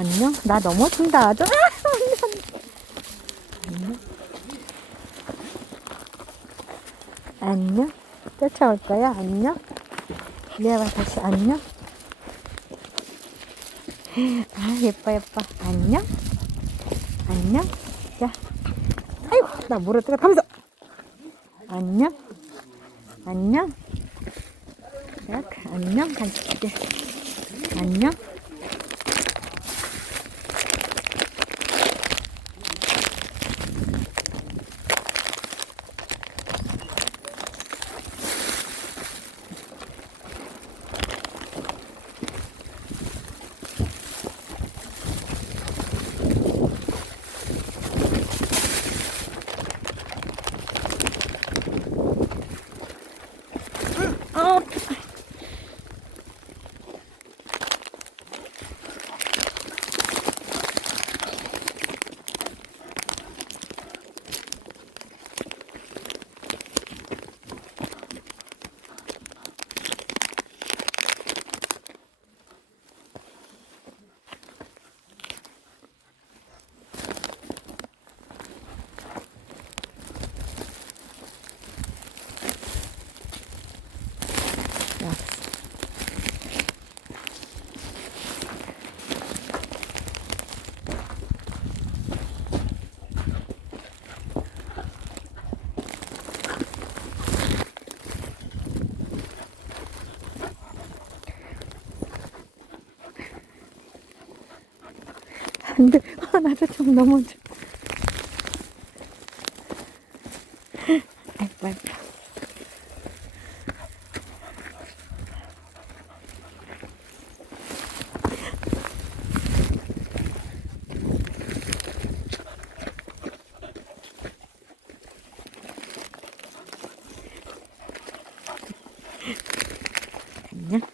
안녕. 나 넘어진다. 좀. 안녕. 안녕. 쫓아올 거야. 안녕. 내가 다시 안녕. 아, 예뻐, 예뻐. 안녕. 안녕. 자. 아이고, 나 물어 들어가면서. 안녕. 안녕. 자, 안녕. 간식 줄게. 안녕. 어. 야. 안 돼. 나도 좀 넘어져. 아이고, 아이고. 안녕.